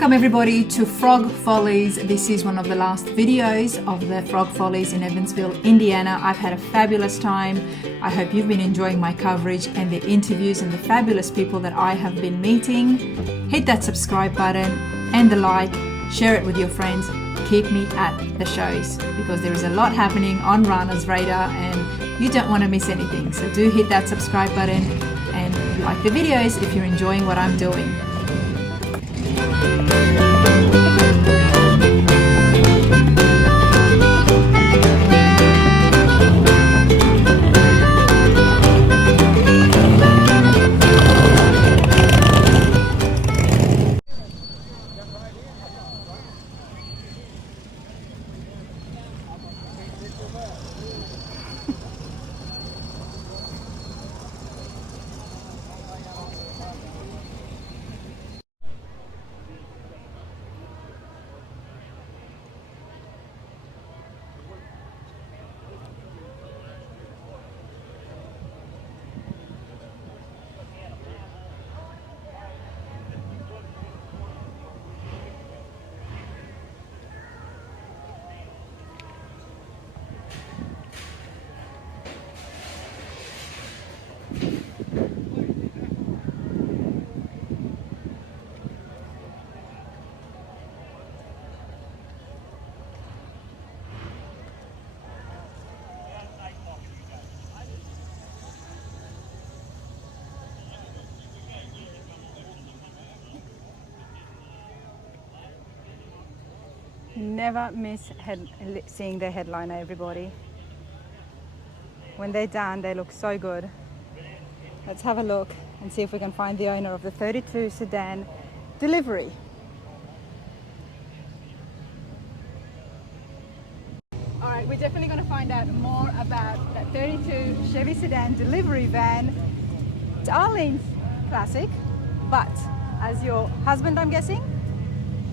Welcome everybody to Frog Follies. This is one of the last videos of the Frog Follies in Evansville, Indiana. I've had a fabulous time. I hope you've been enjoying my coverage and the interviews and the fabulous people that I have been meeting. Hit that subscribe button and the like, share it with your friends. Keep me at the shows because there is a lot happening on Rana's radar and you don't want to miss anything. So do hit that subscribe button and like the videos if you're enjoying what I'm doing. Never miss seeing their headliner, everybody. When they're done, they look so good. Let's have a look and see if we can find the owner of the 32 Sedan delivery. All right, we're definitely going to find out more about that 32 Chevy Sedan delivery van. It's Arlene's classic, but as your husband, I'm guessing,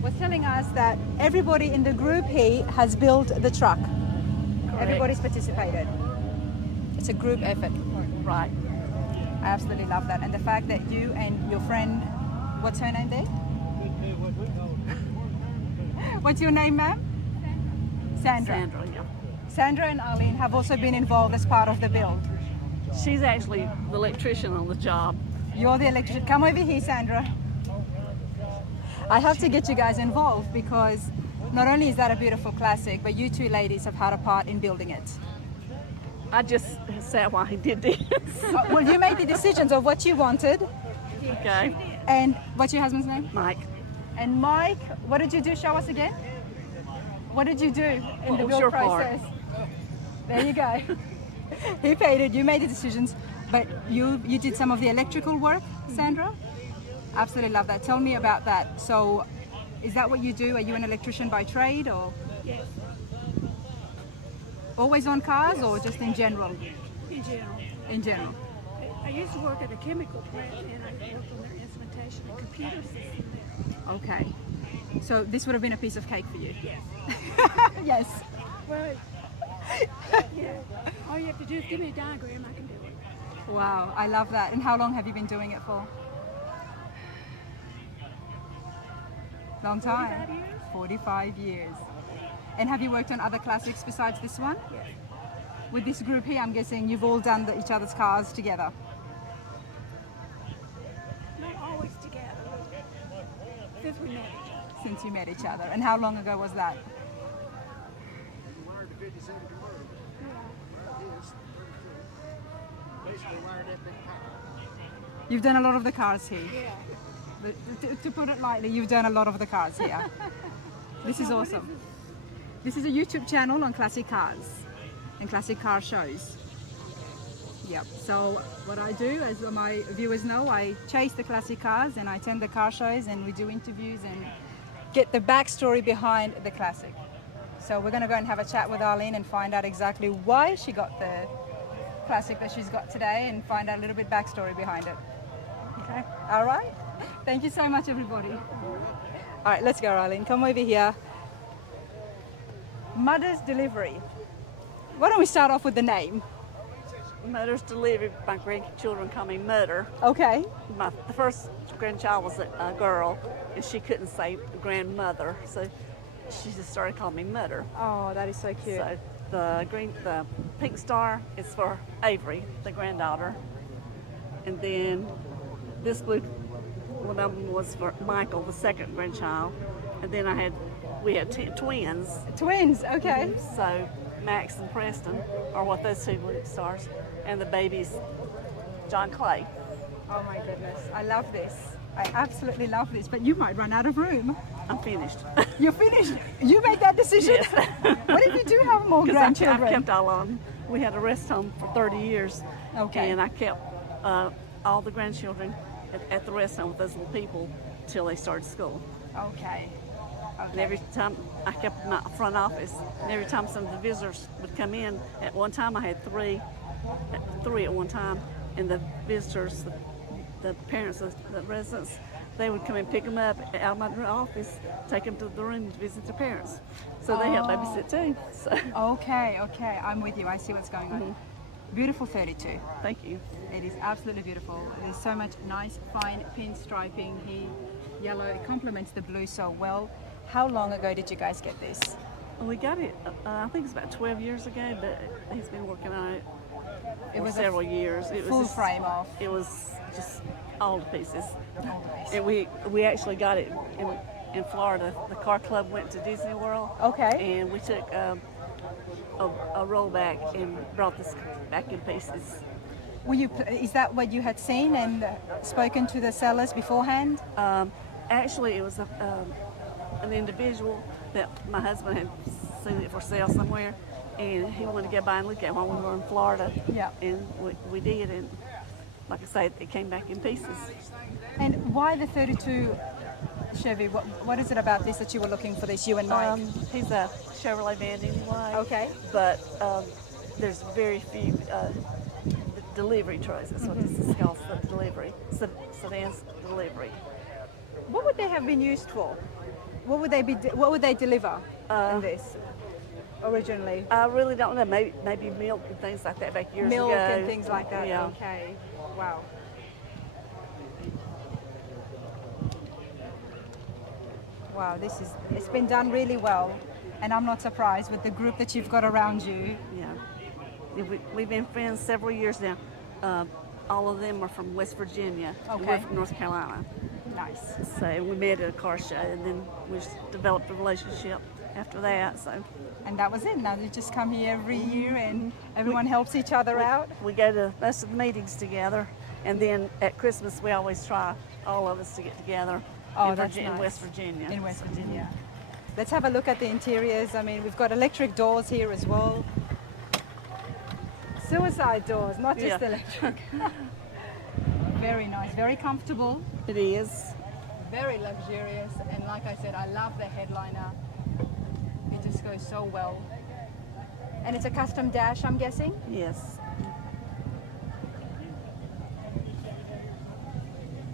was telling us that everybody in the group here has built the truck. Correct. Everybody's participated. It's a group effort. Right. I absolutely love that. And the fact that you and your friend, what's her name there? What's your name, ma'am? Sandra. Sandra, yeah. Sandra and Arlene have also been involved as part of the build. She's actually the electrician on the job. You're the electrician. Come over here, Sandra. I have to get you guys involved because not only is that a beautiful classic, but you two ladies have had a part in building it. I just sat while he did this. Well, you made the decisions of what you wanted. Okay. And what's your husband's name? Mike. And Mike, what did you do? Show us again. What did you do in the build process? There you go. He paid it, you made the decisions, but you did some of the electrical work, Sandra? Absolutely love that. Tell me about that. So, is that what you do? Are you an electrician by trade or? Yes. Always on cars or just in general? In general. In general. I used to work at a chemical plant and I worked on their instrumentation and computer system there. Okay. So this would have been a piece of cake for you? Yes. Yes. Well, yeah. All you have to do is give me a diagram, I can do it. Wow, I love that. And how long have you been doing it for? Long time? 45 years. 45 years. And have you worked on other classics besides this one? Yes. With this group here, I'm guessing you've all done each other's cars together. Not always together, since we met each other. Since you met each other. And how long ago was that? You've done a lot of the cars here. Yeah. To put it lightly, you've done a lot of the cars here. This is awesome. This is a YouTube channel on classic cars and classic car shows. Yep. So what I do, as my viewers know, I chase the classic cars and I attend the car shows and we do interviews and get the backstory behind the classic. So we're going to go and have a chat with Arlene and find out exactly why she got the classic that she's got today and find out a little bit backstory behind it. Okay. All right. Thank you so much, everybody. All right, let's go, Arlene. Come over here. Mother's Delivery. Why don't we start off with the name? Mother's delivery. My grandchildren call me Mother. Okay. The first grandchild was a girl, and she couldn't say grandmother, so she just started calling me Mother. Oh, that is so cute. So the pink star is for Avery, the granddaughter, and then this blue one of them was for Michael, the second grandchild, and then we had twins. Twins, okay. So Max and Preston are what those two blue stars, and the baby's John Clay. Oh my goodness, I love this. I absolutely love this, but you might run out of room. I'm finished. You're finished? You made that decision? Yes. What if you do have more Because grandchildren? I kept all of them. We had a rest home for 30 years. Okay. And I kept all the grandchildren at the rest home with those little people till they started school. Okay. And every time I kept my front office, and every time some of the visitors would come in, at one time I had three at one time, and the visitors, the parents of the residents, they would come and pick them up out of my office, take them to the room to visit their parents. So they help babysit too. So. Okay, I'm with you. I see what's going on. Beautiful 32. Thank you. It is absolutely beautiful. There's so much nice, fine pinstriping here. Yellow, it complements the blue so well. How long ago did you guys get this? We got it, I think it's about 12 years ago, but he's been working on it for several years. It was full just, frame off. It was just all the pieces. All the pieces. And we actually got it in Florida. The car club went to Disney World. Okay. And we took a rollback and brought this back in pieces. Is that what you had seen and spoken to the sellers beforehand? Actually, it was an individual that my husband had seen it for sale somewhere, and he wanted to go by and look at it while we were in Florida. Yeah. And we did, and like I say, it came back in pieces. And why the 32 Chevy? What is it about this that you were looking for this, you and Mike? He's a Chevrolet van anyway. Okay. But there's very few delivery trucks. That's what this is called, the delivery. Sedan's delivery. What would they have been used for? What would they deliver in this originally? I really don't know. Maybe milk and things like that back years ago. Milk and things like that. Yeah. Okay. Wow. Wow, it's been done really well, and I'm not surprised with the group that you've got around you. Yeah. We've been friends several years now. All of them are from West Virginia. Okay. We're from North Carolina. Nice. So we met at a car show, and then we just developed a relationship after that. So. And that was it. Now you just come here every year, and everyone helps each other out. We go to most of the meetings together, and then at Christmas we always try all of us to get together in West Virginia. In West Virginia. Let's have a look at the interiors. I mean, we've got electric doors here as well. Suicide doors, not just electric. Very nice, very comfortable. It is. Very luxurious, and like I said, I love the headliner. It just goes so well. And it's a custom dash, I'm guessing? Yes.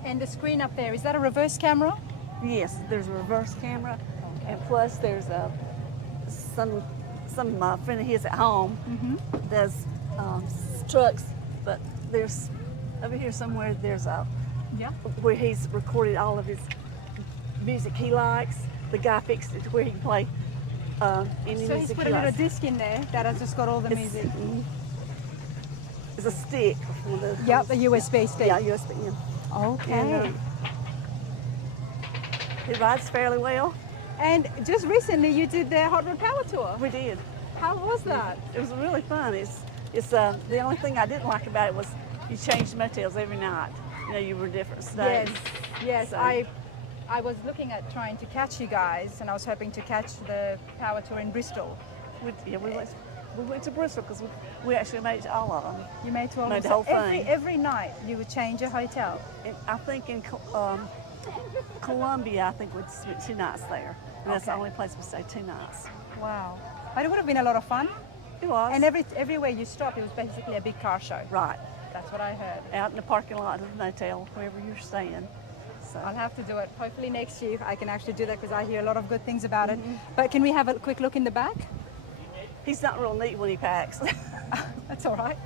And the screen up there, is that a reverse camera? Yes, there's a reverse camera, and plus there's some friend of his at home does trucks, but there's over here somewhere there's where he's recorded all of his music he likes. The guy fixed it to where he can play any So music he's he put a little likes. disc in there that has just got all the music. It's a stick. Yep, a USB stick. Yeah, USB. Yeah. Okay. And, it rides fairly well. And just recently you did the Hot Rod Power Tour. We did. How was that? It was really fun. It's the only thing I didn't like about it was you changed motels every night. You know, you were different states. Yes. So- I was looking at trying to catch you guys, and I was hoping to catch the Power Tour in Bristol. We went to Bristol because we actually made it to all of them. You made 12 Made the whole thing. Every night you would change a hotel. I think in Columbia, I think we spent 2 nights there. And that's the Okay. only place we stayed 2 nights. Wow. But it would have been a lot of fun. It was. And everywhere you stop, it was basically a big car show. Right. That's what I heard. Out in the parking lot of the motel, wherever you're staying. So I'll have to do it. Hopefully next year I can actually do that because I hear a lot of good things about it. But can we have a quick look in the back? he's not real neat when he packs. That's all right.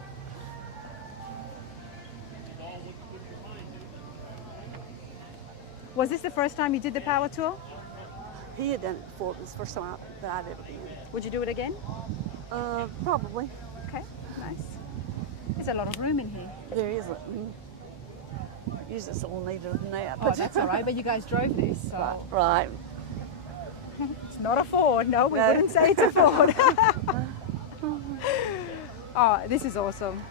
Was this the first time you did the power tour? He had done it before. It was the first time that I'd ever been. Would you do it again? Probably. Okay, nice. There's a lot of room in here. There is. Usually it's a little neater than that. Oh, that's all right, but you guys drove this, so. Right. It's not a Ford. No, we No. wouldn't say it's a Ford. Oh, this is awesome.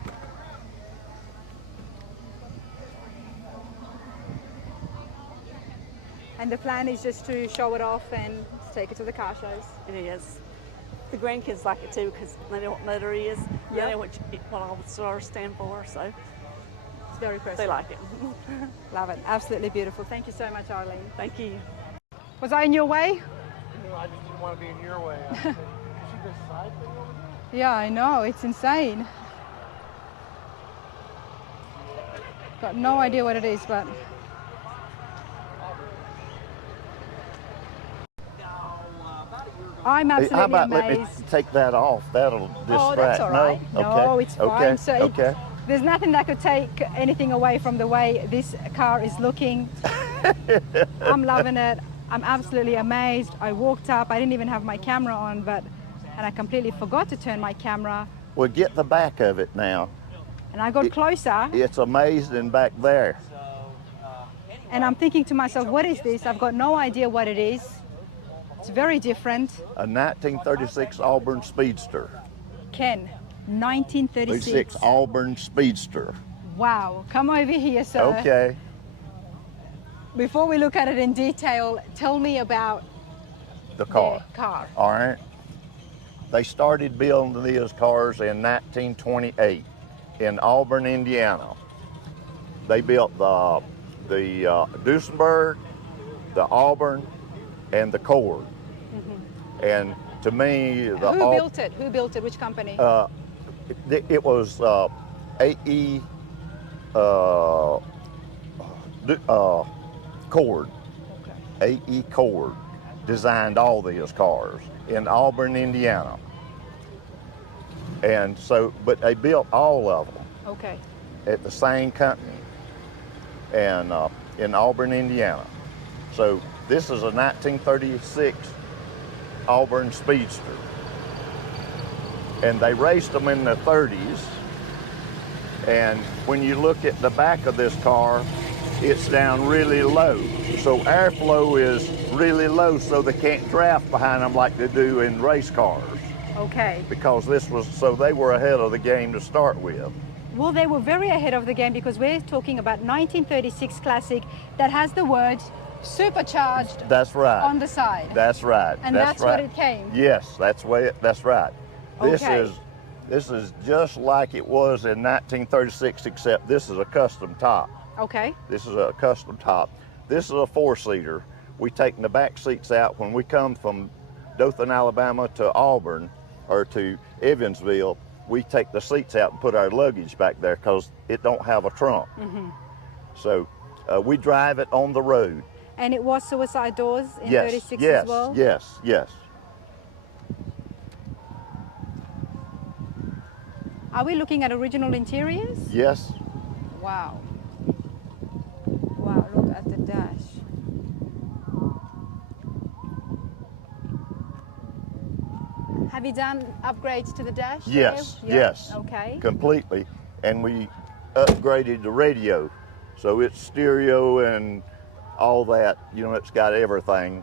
And the plan is just to show it off and take it to the car shows. It is. The grandkids like it too because they know what motor is. They Yep. know what all the stars stand for, so It's very they personal. like it. Love it. Absolutely beautiful. Thank you so much, Arlene. Thank you. Was I in your way? No, I just didn't want to be in your way. I said, you see this side thing over there? Yeah, I know. It's insane. Got no idea what it is, but I'm absolutely How about amazed. let me take that off? That'll distract. Oh, that's all right. No, No, it's fine. Okay. So Okay. there's nothing that could take anything away from the way this car is looking. I'm loving it. I'm absolutely amazed. I walked up. I didn't even have my camera on, and I completely forgot to turn my camera. Well, get the back of it now. And I got closer, It's amazing back there. and I'm thinking to myself, what is this? I've got no idea what it is. It's very different. A 1936 Auburn Speedster. Ken, 1936. 36 Auburn Speedster. Wow, come over here, sir. Okay. Before we look at it in detail, tell me about The car. the car. All right. They started building these cars in 1928 in Auburn, Indiana. They built the Duesenberg, the Auburn, and the Cord. And to me, the Who built it? Who built it? Which company? it was AE Cord. AE Cord designed all these cars in Auburn, Indiana. And so, but they built all of them Okay. at the same company and in Auburn, Indiana. So this is a 1936 Auburn Speedster. And they raced them in the 30s. And when you look at the back of this car, it's down really low. So airflow is really low, so they can't draft behind them like they do in race cars. Okay. Because this was, so they were ahead of the game to start with. Well, they were very ahead of the game because we're talking about 1936 Classic that has the words supercharged That's right. on the side. That's right. And that's right. what it came. Yes, that's right. Okay. This is just like it was in 1936, except this is a custom top. Okay. This is a custom top. This is a four-seater. We take the back seats out when we come from Dothan, Alabama to Auburn or to Evansville. We take the seats out and put our luggage back there because it don't have a trunk. So we drive it on the road. And it was suicide doors in Yes, 36 yes, as well? yes, yes. Are we looking at original interiors? Yes. Wow. Wow, look at the dash. Have you done upgrades to the dash? Yes, Yeah? yes. Okay. Completely. And we upgraded the radio. So it's stereo and all that, you know, it's got everything.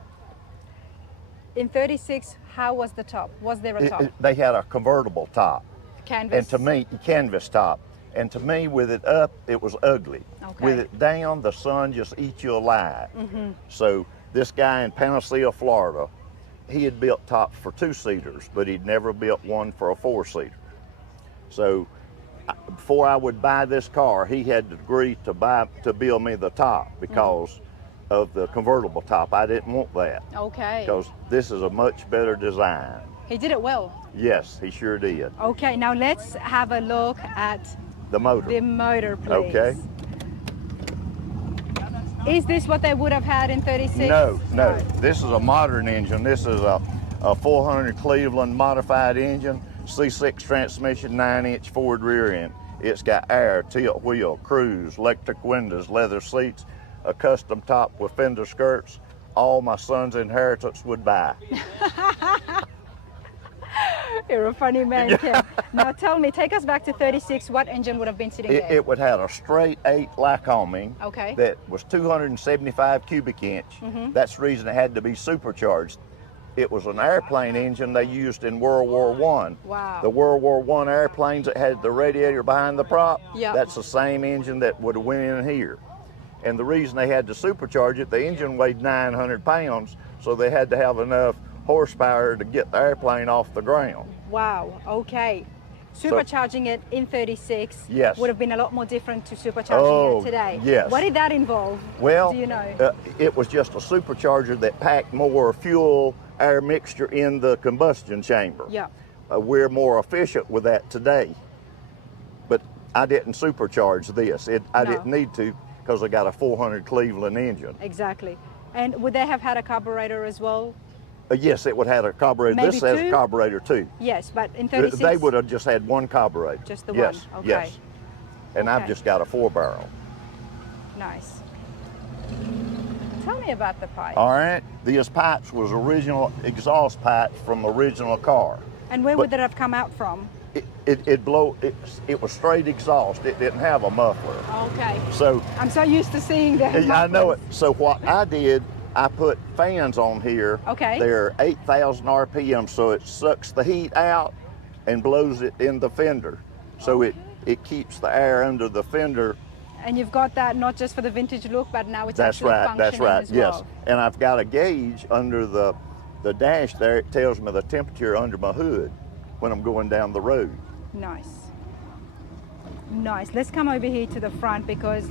In 36, how was the top? Was there a top? They had a convertible top. Canvas? And to me, canvas top. And to me, with it up, it was ugly. Okay. With it down, the sun just eats you alive. So this guy in Panacea, Florida, he had built tops for two-seaters, but he'd never built one for a four-seater. So before I would buy this car, he had to agree to build me the top because of the convertible top. I didn't want that Okay. because this is a much better design. He did it well. Yes, he sure did. Okay, now let's have a look at The motor. the motor, please. Okay. Is this what they would have had in 36? No. This is a modern engine. This is a 400 Cleveland modified engine, C6 transmission, 9-inch Ford rear end. It's got air, tilt wheel, cruise, electric windows, leather seats, a custom top with fender skirts, all my son's inheritance would buy. You're a funny man, Ken. Now tell me, take us back to 36. What engine would have been sitting there? It would have a straight 8 Lycoming Okay. that was 275 cubic inch. That's the reason it had to be supercharged. It was an airplane engine they used in World War I. Wow. The World War I airplanes that had the radiator behind the prop, Yep. that's the same engine that would have went in here. And the reason they had to supercharge it, the engine weighed 900 pounds, so they had to have enough horsepower to get the airplane off the ground. Wow, okay. Supercharging it in 36 Yes. would have been a lot more different to supercharging it today. Yes. What did that involve? Well, do you know? It was just a supercharger that packed more fuel air mixture in the combustion chamber. Yeah. We're more efficient with that today. But I didn't supercharge this. I No. didn't need to because I got a 400 Cleveland engine. Exactly. And would they have had a carburetor as well? Yes, it would have a carburetor. Maybe This has two? a carburetor too. Yes, but in 36? They would have just had one carburetor. Just the yes, one, okay. Yes. And I've Okay. just got a 4-barrel. Nice. Tell me about the pipe. All right. These pipes was original exhaust pipes from the original car. And where but- would that have come out from? It was straight exhaust. It didn't have a muffler. Okay. So I'm so used to seeing them. I know it. So what I did, I put fans on here. Okay. They're 8,000 RPM, so it sucks the heat out and blows it in the fender. So it keeps the air under the fender. And you've got that not just for the vintage look, but now it's That's actually right. functioning That's right. as Yes. well. And I've got a gauge under the dash there. It tells me the temperature under my hood when I'm going down the road. Nice. Nice. Let's come over here to the front because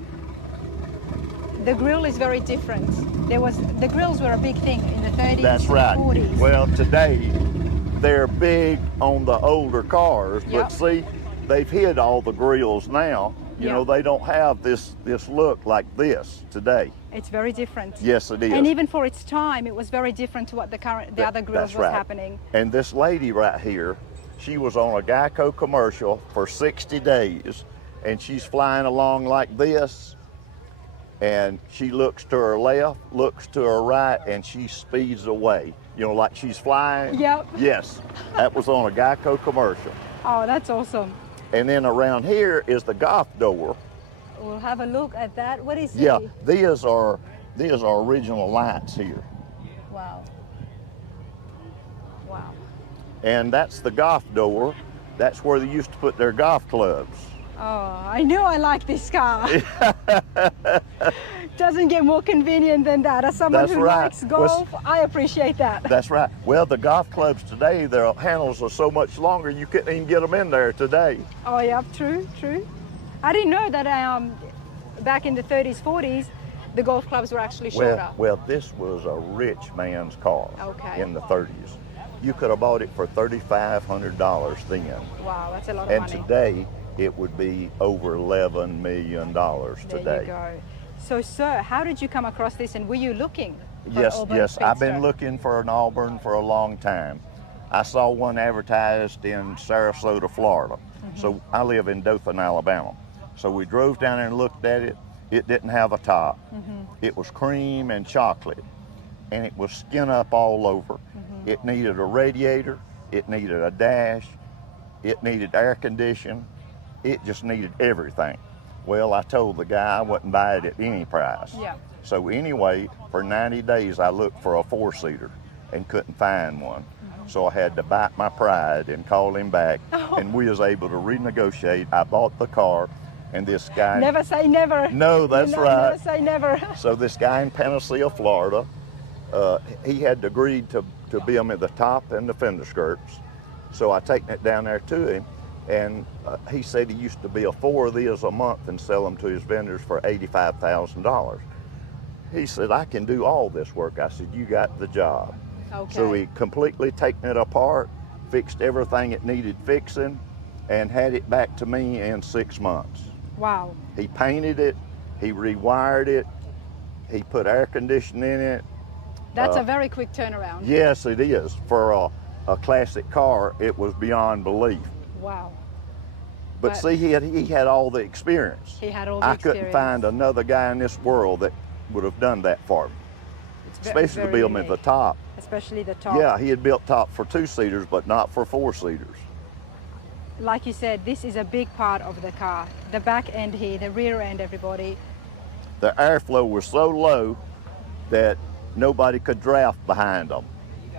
the grill is very different. The grills were a big thing in the 30s, That's right. 40s. Well, today they're big on the older cars, Yep. but see, they've hid all the grills now. You know, Yep. they don't have this look like this today. It's very different. Yes, it is. And even for its time, it was very different to what the other grills That's was right. happening. And this lady right here, she was on a Geico commercial for 60 days, and she's flying along like this, and she looks to her left, looks to her right, and she speeds away. You know, like she's flying. Yep. Yes, that was on a Geico commercial. Oh, that's awesome. And then around here is the golf door. We'll have a look at that. What is Yeah, it? these are original lights here. Wow. Wow. And that's the golf door. That's where they used to put their golf clubs. Oh, I knew I like this car. Doesn't get more convenient than that. As someone That's who right. likes golf, I appreciate that. That's right. Well, the golf clubs today, their handles are so much longer, you couldn't even get them in there today. Oh, yeah, true, true. I didn't know that back in the 30s, 40s, the golf clubs were actually shorter. Well, this was a rich man's car Okay. in the 30s. You could have bought it for $3,500 then. Wow, that's a lot of And money. today, it would be over $11 million There today. you go. So, sir, how did you come across this, and were you looking for Yes, an Auburn yes. I've been Speedster? looking for an Auburn for a long time. I saw one advertised in Sarasota, Florida. So I live in Dothan, Alabama. So we drove down there and looked at it. It didn't have a top. It was cream and chocolate, and it was skin up all over. It needed a radiator. It needed a dash. It needed air conditioning. It just needed everything. Well, I told the guy I wouldn't buy it at any price. Yeah. So anyway, for 90 days, I looked for a 4-seater and couldn't find one. So I had to bite my pride and call him back, and we was able to renegotiate. I bought the car, and this guy... Never say never. No, that's right. Never say never. So this guy in Panacea, Florida, he had agreed to bill me the top and the fender skirts. So I taken it down there to him, and he said he used to bill 4 of these a month and sell them to his vendors for $85,000. He said, I can do all this work. I said, you got the job. Okay. So he completely taken it apart, fixed everything it needed fixing, and had it back to me in 6 months. Wow. He painted it, he rewired it, he put air conditioning in it. That's a very quick turnaround. Yes, it is. For a classic car, it was beyond belief. Wow. But see, he had all the experience. He had all the I experience. couldn't find another guy in this world would have done that for me. It's Especially to very build me the unique. top. Especially the top. Yeah, he had built top for 2-seaters, but not for 4-seaters. Like you said, this is a big part of the car. The back end here, the rear end, everybody. The airflow was so low that nobody could draft behind them.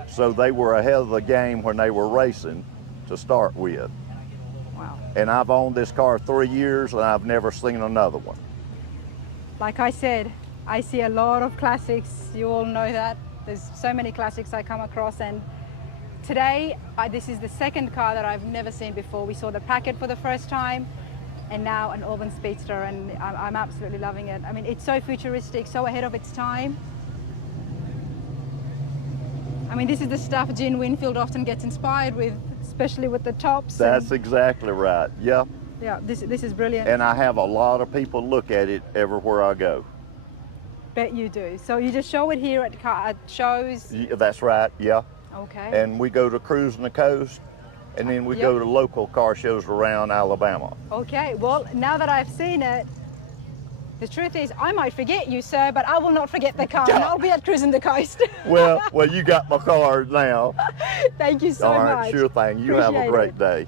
So they were ahead of the game when they were racing to start with. Wow. And I've owned this car 3 years and I've never seen another one. Like I said, I see a lot of classics. You all know that. There's so many classics I come across, and today this is the second car that I've never seen before. We saw the Packet for the first time, and now an Auburn Speedster, and I'm absolutely loving it. I mean, it's so futuristic, so ahead of its time. I mean, this is the stuff Gene Winfield often gets inspired with, especially with the tops. That's exactly right. Yep. Yeah, this is brilliant. And I have a lot of people look at it everywhere I go. Bet you do. So you just show it here at shows. Yeah, that's right. Yeah. Okay. And we go to cruising the coast, and then we Yep. go to local car shows around Alabama. Okay. Well, now that I've seen it, the truth is, I might forget you, sir, but I will not forget the car, and I'll be at cruising the coast. Well, you got my card now. Thank you so All right, much. sure thing. You have a Appreciate great it. day.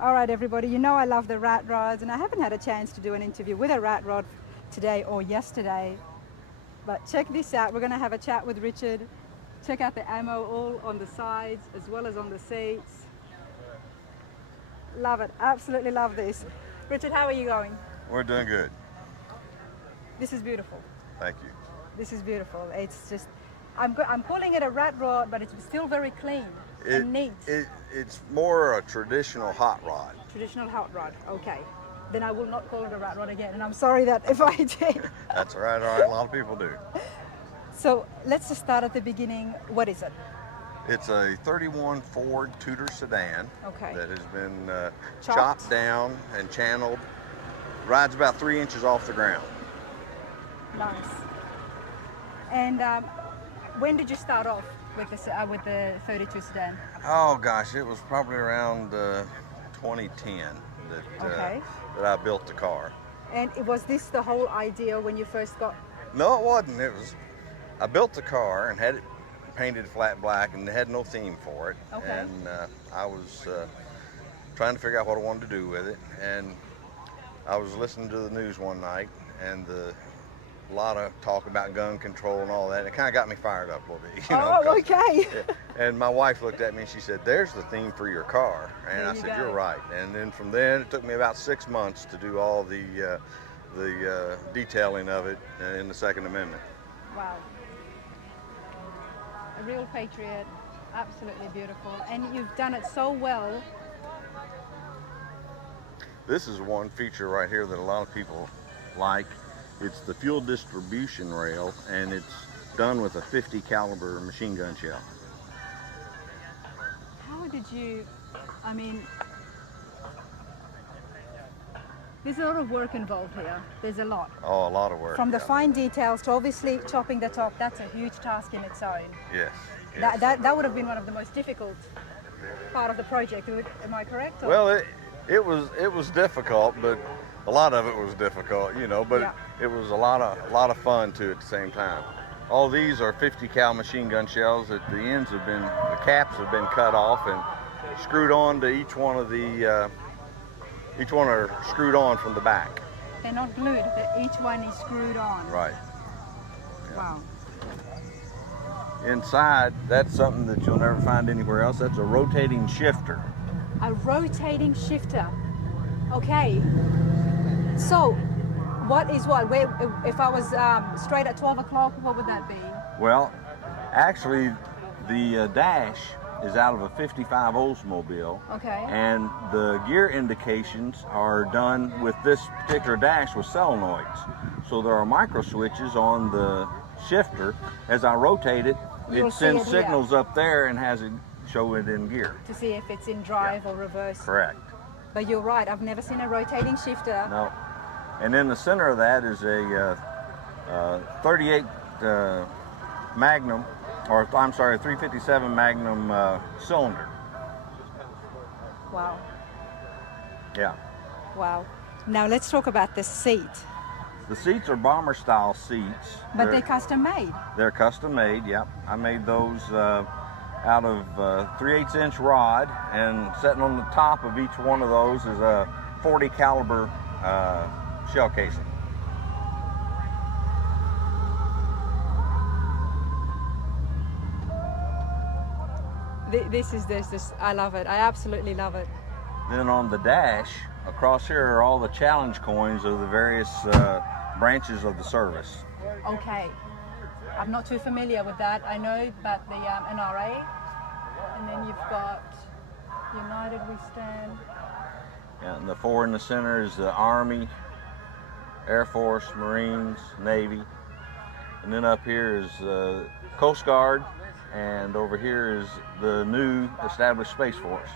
All right, everybody. You know I love the rat rods, and I haven't had a chance to do an interview with a rat rod today or yesterday. But check this out. We're going to have a chat with Richard. Check out the ammo all on the sides as well as on the seats. Love it. Absolutely love this. Richard, how are you going? We're doing good. This is beautiful. Thank you. This is beautiful. It's just, I'm calling it a rat rod, but it's still very clean and neat. It's more a traditional hot rod. Traditional hot rod. Okay. Then I will not call it a rat rod again. And I'm sorry that if I did. That's all right. A lot of people do. So let's just start at the beginning. What is it? It's a 31 Ford Tudor sedan Okay. that has been Chopped? chopped down and channeled. Rides about 3 inches off the ground. Nice. And when did you start off with the 32 sedan? Oh gosh, it was probably around 2010 Okay. that I built the car. And was this the whole idea when you first got? No, it wasn't. I built the car and had it painted flat black and had no theme for it. Okay. And I was trying to figure out what I wanted to do with it. And I was listening to the news one night, and a lot of talk about gun control and all that. And it kind of got me fired up a little bit. Okay. And my wife looked at me and she said, "There's the theme for your car." And There I you said, go. "You're right." And then from then, it took me about 6 months to do all the detailing of it in the Second Amendment. Wow. A real patriot. Absolutely beautiful. And you've done it so well. This is one feature right here that a lot of people like. It's the fuel distribution rail, and it's done with a 50 caliber machine gun shell. How did you, I mean, there's a lot of work involved here. There's a lot. Oh, a lot of work. From the yeah. fine details to obviously chopping the top, that's a huge task in its own. Yes. yes. That would have been one of the most difficult part of the project. Am I correct? Or? Well, it was difficult, but a lot of it was difficult, but Yeah. it was a lot of fun too at the same time. All these are 50 cal machine gun shells. At the ends the caps have been cut off and screwed on to each one of the, each one are screwed on from the back. They're not glued, each one is screwed on. Right. Wow. Inside, that's something that you'll never find anywhere else. That's a rotating shifter. A rotating shifter. Okay. So, what is what? If I was straight at 12 o'clock, what would that be? Well, actually, the dash is out of a 55 Oldsmobile. Okay. And the gear indications are done with this particular dash with solenoids. So there are micro switches on the shifter. As I rotate it, You'll it see sends it here. signals up there and has it show it in gear. To see if it's in drive or reverse. Correct. But you're right, I've never seen a rotating shifter. No. And in the center of that is a 38 Magnum, or I'm sorry, a 357 Magnum cylinder. Wow. Yeah. Wow. Now let's talk about the seat. The seats are bomber style seats. But they're custom made. They're custom made, yep. I made those out of 3/8 inch rod, and sitting on the top of each one of those is a 40 caliber shell casing. This, I love it. I absolutely love it. Then on the dash, across here are all the challenge coins of the various branches of the service. Okay. I'm not too familiar with that. I know about the NRA, and then you've got United We Stand. Yeah, and the 4 in the center is the Army, Air Force, Marines, Navy. And then up here is Coast Guard, and over here is the new established Space Force.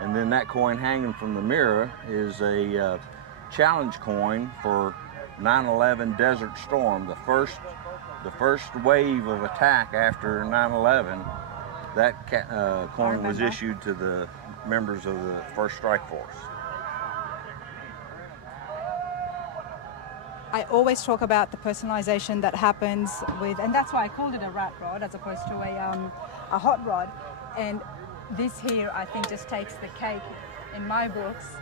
And then that coin hanging from the mirror is a challenge coin for 9/11 Desert Storm, the first wave of attack after 9/11. That coin was issued to the members of the 1st Strike Force. I always talk about the personalization that happens with, and that's why I called it a rat rod as opposed to a hot rod. And this here, I think, just takes the cake in my books.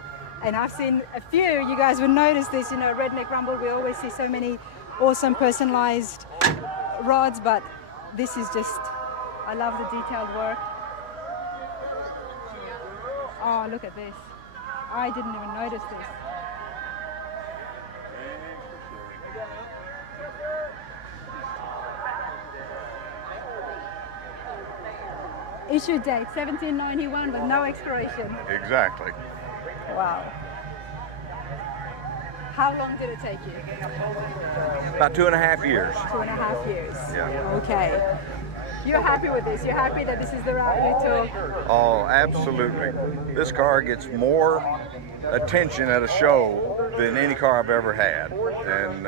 And I've seen a few, you guys would notice this, Redneck Rumble, we always see so many awesome personalized rods, but this is just, I love the detailed work. Oh, look at this. I didn't even notice this. Issue date 1791 with no expiration. Exactly. Wow. How long did it take you? About 2.5 years. 2.5 years. Yeah. Okay. You're happy with this? You're happy that this is the route you took? Oh, absolutely. This car gets more attention at a show than any car I've ever had. And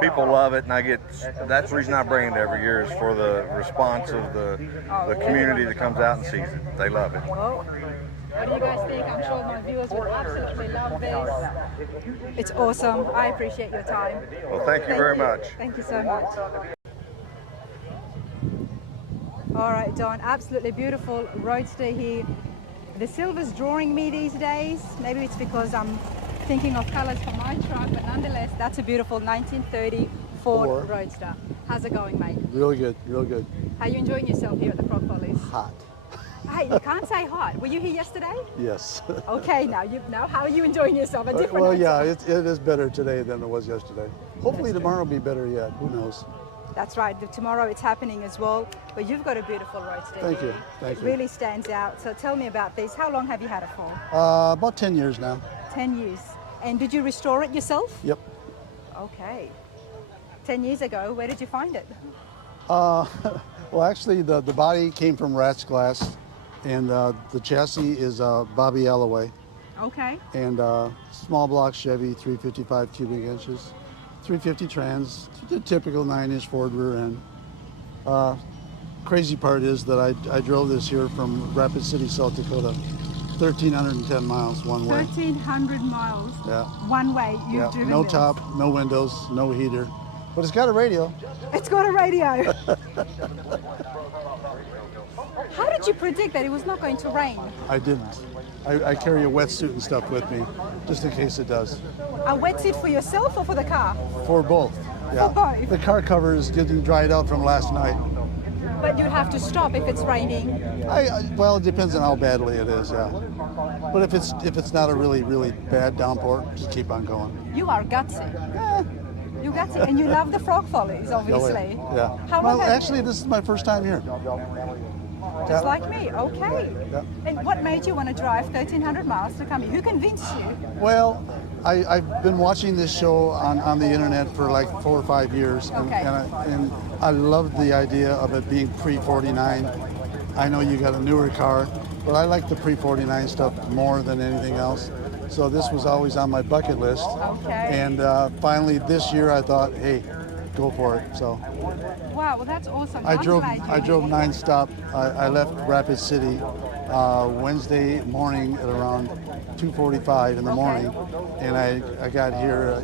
people love it, and that's the reason I bring it every year, is for the response of the community that comes out and sees it. They love it. Well, what do you guys think? I'm sure my viewers will absolutely love this. It's awesome. I appreciate your time. Well, thank you very much. Thank you so much. All right, Don, absolutely beautiful Roadster here. The silver's drawing me these days. Maybe it's because I'm thinking of colors for my truck, but nonetheless, that's a beautiful 1930 Ford Roadster. How's it going, mate? Really good, real good. How are you enjoying yourself here at the Frog Follies? Hot. Hey, you can't say hot. Were you here yesterday? Yes. Okay, now how are you enjoying yourself? A different well, yeah, answer. it is better today than it was yesterday. Hopefully tomorrow will be better yet. Who knows? That's right. Tomorrow it's happening as well. But you've got a beautiful Roadster. Thank here. you. Thank it you. really stands out. So tell me about this. How long have you had it for? About 10 years now. 10 years. And did you restore it yourself? Yep. Okay. 10 years ago, where did you find it? Well, actually, the body came from Rat's Glass, and the chassis is Bobby Alloway. Okay. And small block Chevy, 355 cubic inches, 350 trans, the typical 9-inch Ford rear end. Crazy part is that I drove this here from Rapid City, South Dakota, 1,310 miles one way. 1,300 miles. Yeah. One way you've driven No this. top, no windows, no heater, but it's got a radio. It's got a radio. How did you predict that it was not going to rain? I didn't. I carry a wetsuit and stuff with me, just in case it does. A wetsuit for yourself or for the car? For both. Yeah. For both? The car cover is getting dried out from last night. But you'd have to stop if it's raining. Well, it depends on how badly it is, yeah. But if it's not a really, really bad downpour, just keep on going. You are gutsy. You're gutsy, and you love the Frog Follies, obviously. Yeah. How Well, long actually, this is my first time here. Just like me, okay. Yeah. And what made you want to drive 1,300 miles to come here? Who convinced you? Well, I've been watching this show on the internet for like 4 or 5 years, and, Okay. and I love the idea of it being pre-49. I know you got a newer car, but I like the pre-49 stuff more than anything else. So this was always on my bucket list. Okay. And finally this year I thought, hey, go for it. So Wow, well that's awesome. I I'm drove glad you made it. 9 stop. I left Rapid City Wednesday morning at around 2:45 in the Okay. morning, and I got here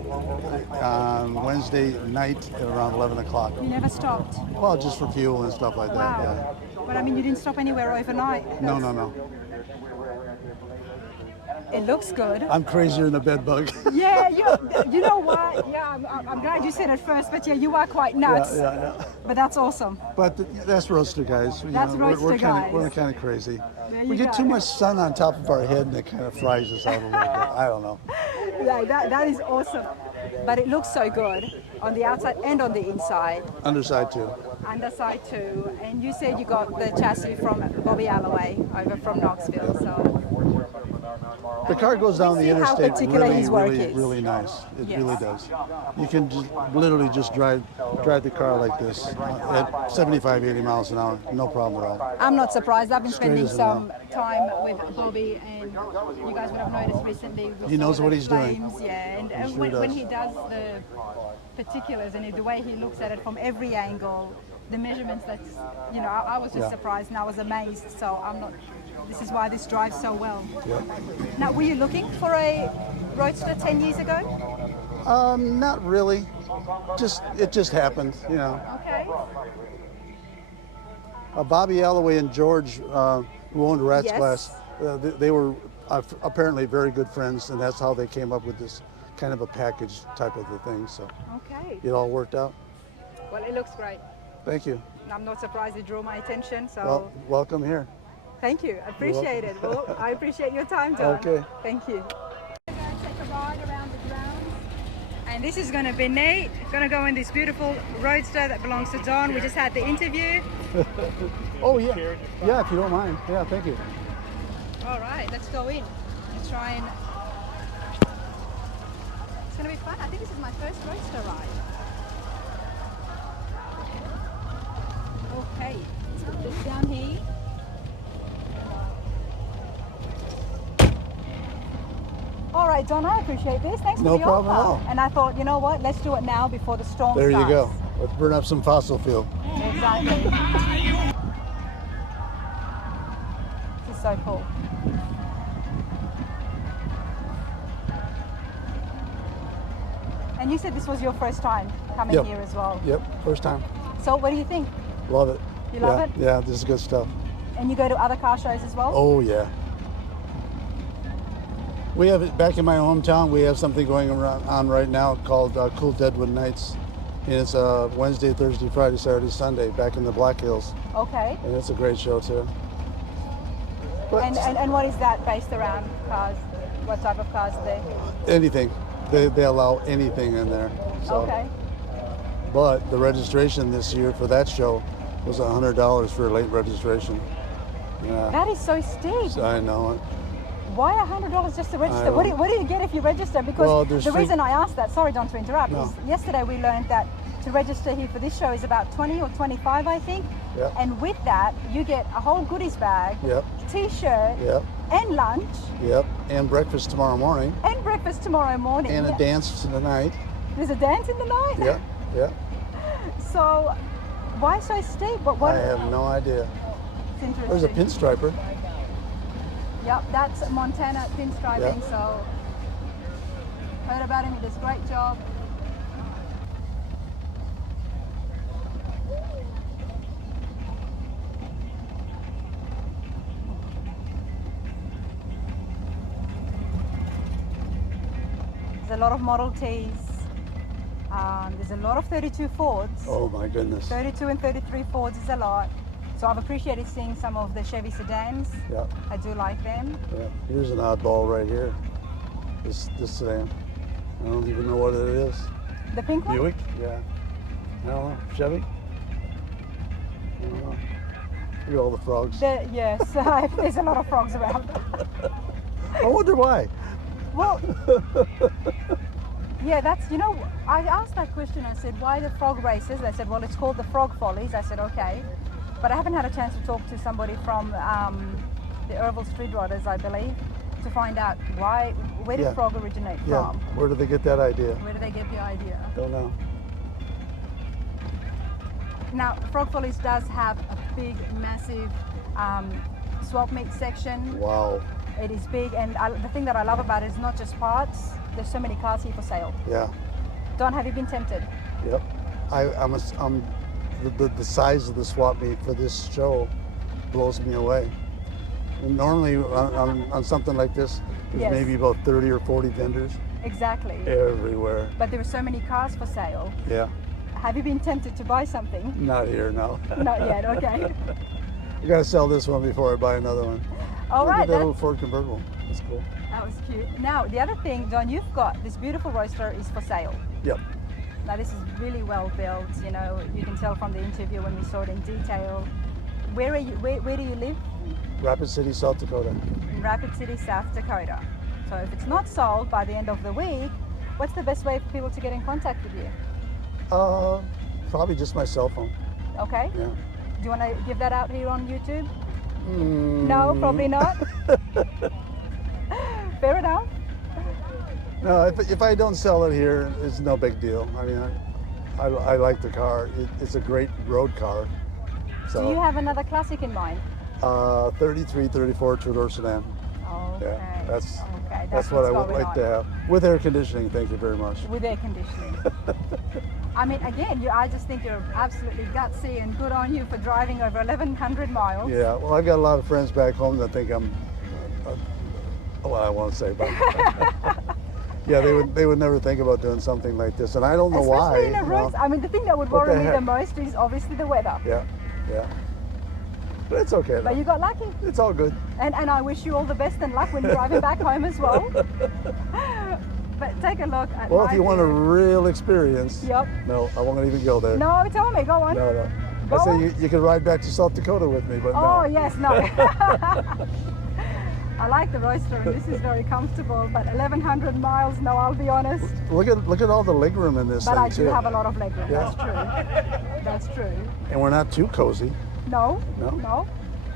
on Wednesday night at around 11 o'clock. You never stopped. Well, just for fuel and stuff like that. Wow. But I mean, you didn't stop anywhere overnight. Yeah. No. It looks good. I'm crazier than a bed bug. Yeah, you know what? Yeah, I'm glad you said it first, but yeah, you are quite nuts. Yeah. But that's awesome. But that's roadster guys. That's roadster guys. We're kind of crazy. There We you get go. too much sun on top of our head, and it kind of fries us out a little bit. I don't know. Yeah, that is awesome. But it looks so good on the outside and on the inside. Underside too. Underside too. And you said you got the chassis from Bobby Alloway over from Knoxville. So The car goes down the See how interstate particular his work really is. really nice. It Yes. really does. You can literally just drive the car like this at 75, 80 miles an hour, no problem at all. I'm not surprised. I've been Straight spending as an some time with Bobby, and you guys would have noticed recently. We He knows saw what the he's doing. flames, yeah, and He sure when does. he does the particulars and the way he looks at it from every angle, the measurements. I was just Yeah. surprised and I was amazed. So I'm not. This is why this drives so well. Yeah. Now, were you looking for a Roadster 10 years ago? Not really. It just happened, you know. Okay. Bobby Alloway and George, who owned Rat's Yes. Glass, they were apparently very good friends, and that's how they came up with this kind of a package type of a thing. So Okay. it all worked out. Well, it looks great. Thank you. I'm not surprised it drew my attention. So. Well, welcome here. Thank you. I appreciate it. Well, I appreciate your time, John. Okay. Thank you. We're going to take a ride around the grounds. And this is going to be neat. Going to go in this beautiful Roadster that belongs to Don. We just had the interview. Oh, yeah. Yeah, if you don't mind. Yeah, thank you. All right, let's go in and try and... It's going to be fun. I think this is my first Roadster ride. Okay, let's put this down here. All right, Don, I appreciate this. Thanks No for the problem at offer. all. And I thought, you know what? Let's do it now before the storm There starts. you go. Let's burn up some fossil fuel. Exactly. This is so cool. And you said this was your first time coming Yep. here as well. Yep, first time. So what do you think? Love it. You love yeah, it? Yeah, this is good stuff. And you go to other car shows as well? Oh, yeah. We have it back in my hometown. We have something going on right now called Cool Deadwood Nights. And it's Wednesday, Thursday, Friday, Saturday, Sunday back in the Black Hills. Okay. And it's a great show, too. But And what is that based around cars? What type of cars are there? anything. They allow anything in there. So. Okay. But the registration this year for that show was $100 for a late registration. Yeah, That is so steep. I know it. Why $100 just to register? don't- What do you get if you register? Because Well, there's the three- reason I asked that, sorry John to interrupt, No. is yesterday we learned that to register here for this show is about 20 or 25 I think. Yep. And with that you get a whole goodies bag, Yep, t-shirt yep, and lunch yep. And breakfast tomorrow morning. and breakfast tomorrow morning. And a dance tonight. There's a dance in the night? Yep, yep. So why so steep? What I have no idea. It's interesting. There's a pinstriper. Yep, that's Montana pinstriping, Yeah. so heard about him, he does a great job. There's a lot of Model Ts. There's a lot of 32 Fords. Oh my goodness. 32 and 33 Fords is a lot. So I've appreciated seeing some of the Chevy sedans. Yeah, I do like them. yeah. Here's an oddball right here. This sedan. I don't even know what it is. The pink one? Buick? Yeah. I don't know. Chevy? I don't know. Look at all the frogs. Yes, there's a lot of frogs around. I wonder why. Well, yeah, that's, I asked that question. I said, why the frog races? They said, well, it's called the Frog Follies. I said, okay. But I haven't had a chance to talk to somebody from the Evansville Street Riders, I believe, to find out where did Yeah. frog originate Yeah. from? Where did they get that idea? Where did they get the idea? Don't know. Now, Frog Follies does have a big, massive swap meet section. Wow. It is big, and the thing that I love about it is not just parts. There's so many cars here for sale. Yeah. Don, have you been tempted? Yep. I'm the size of the swap meet for this show blows me away. And normally on something like this, there's Yes. maybe about 30 or 40 vendors Exactly. everywhere. But there were so many cars for sale. Yeah. Have you been tempted to buy something? Not here, no. Not yet, okay. I gotta sell this one before I buy another one. All Look right, at that then. little Ford convertible. That's cool. That was cute. Now, the other thing, Don, you've got this beautiful Roadster is for sale. Yep. Now, this is really well built. You know, you can tell from the interview when we saw it in detail. Where are you? Where do you live? Rapid City, South Dakota. In Rapid City, South Dakota. So if it's not sold by the end of the week, what's the best way for people to get in contact with you? Probably just my cell phone. Okay. Yeah. Do you want to give that out here on YouTube? Mm, No, probably not. Fair enough. No, if I don't sell it here, it's no big deal. I mean, I like the car. It's a great road car. So, Do you have another classic in mind? 33, 34 two-door sedan. Okay. Yeah, okay. that's what I what's would going like to on. have. With air conditioning, thank you very much. With air conditioning. I mean, again, I just think you're absolutely gutsy and good on you for driving over 1,100 miles. Yeah, well, I've got a lot of friends back home that think I'm, well, I won't say, but yeah, they would never think about doing something like this, and I don't know why. Especially in a you know. road. I mean, the thing that would What the worry me the heck? most is obviously the weather. Yeah, yeah. But it's okay. But though. you got lucky. It's all good. And I wish you all the best and luck when you're driving back home as well. But take a look at Well, my if you want a view. real experience, Yep. no, I won't even go there. No, tell me, go on. No. Go I say on. you can ride back to South Dakota with me, but Oh, no. yes, no. I like the Roadster and this is very comfortable, but 1,100 miles, no, I'll be honest. Look at all the legroom in this But thing I do too. have a lot of legroom, Yeah. that's true. That's true. And we're not too cozy. No, No? no.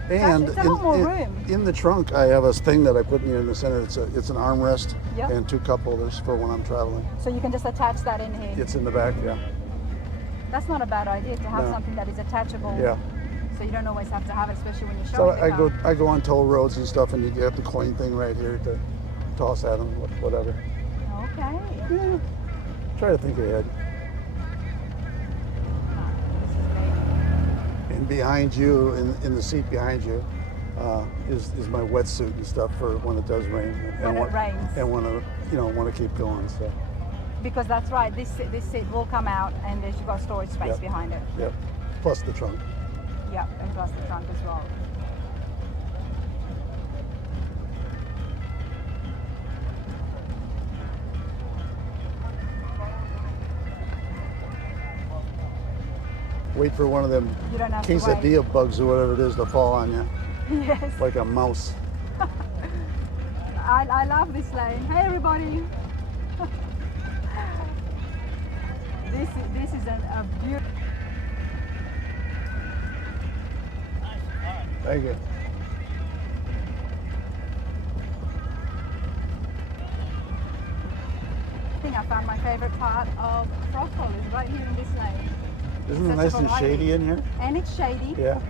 And It's a lot more room. in the trunk, I have a thing that I put in here in the center. It's an armrest Yep. and 2 cup holders for when I'm traveling. So you can just attach that in here. It's in the back, yeah. That's not a bad idea to have No. something that is attachable. Yeah. So you don't always have to have it, especially when you're So showing the car. I go on toll roads and stuff, and you get the coin thing right here to toss at them, whatever. Okay. Yeah. Try to think ahead. This is great. And behind you, in the seat behind you, is my wetsuit and stuff for when it does rain. When it rains. And when want to keep going. So, Because that's right, this seat will come out and there's you've got storage space Yep. behind it. yep. Plus the trunk. Yeah, and plus the trunk as well. Wait for one of them You don't have to wait. quesadilla bugs or whatever it is to fall on you, Yes. like a mouse. I love this lane. Hey everybody. This is a beautiful. Thank you. I think I found my favorite part of Frog Follies right here in this lane. Isn't it Such a nice and variety. shady in here? And it's shady. Yeah.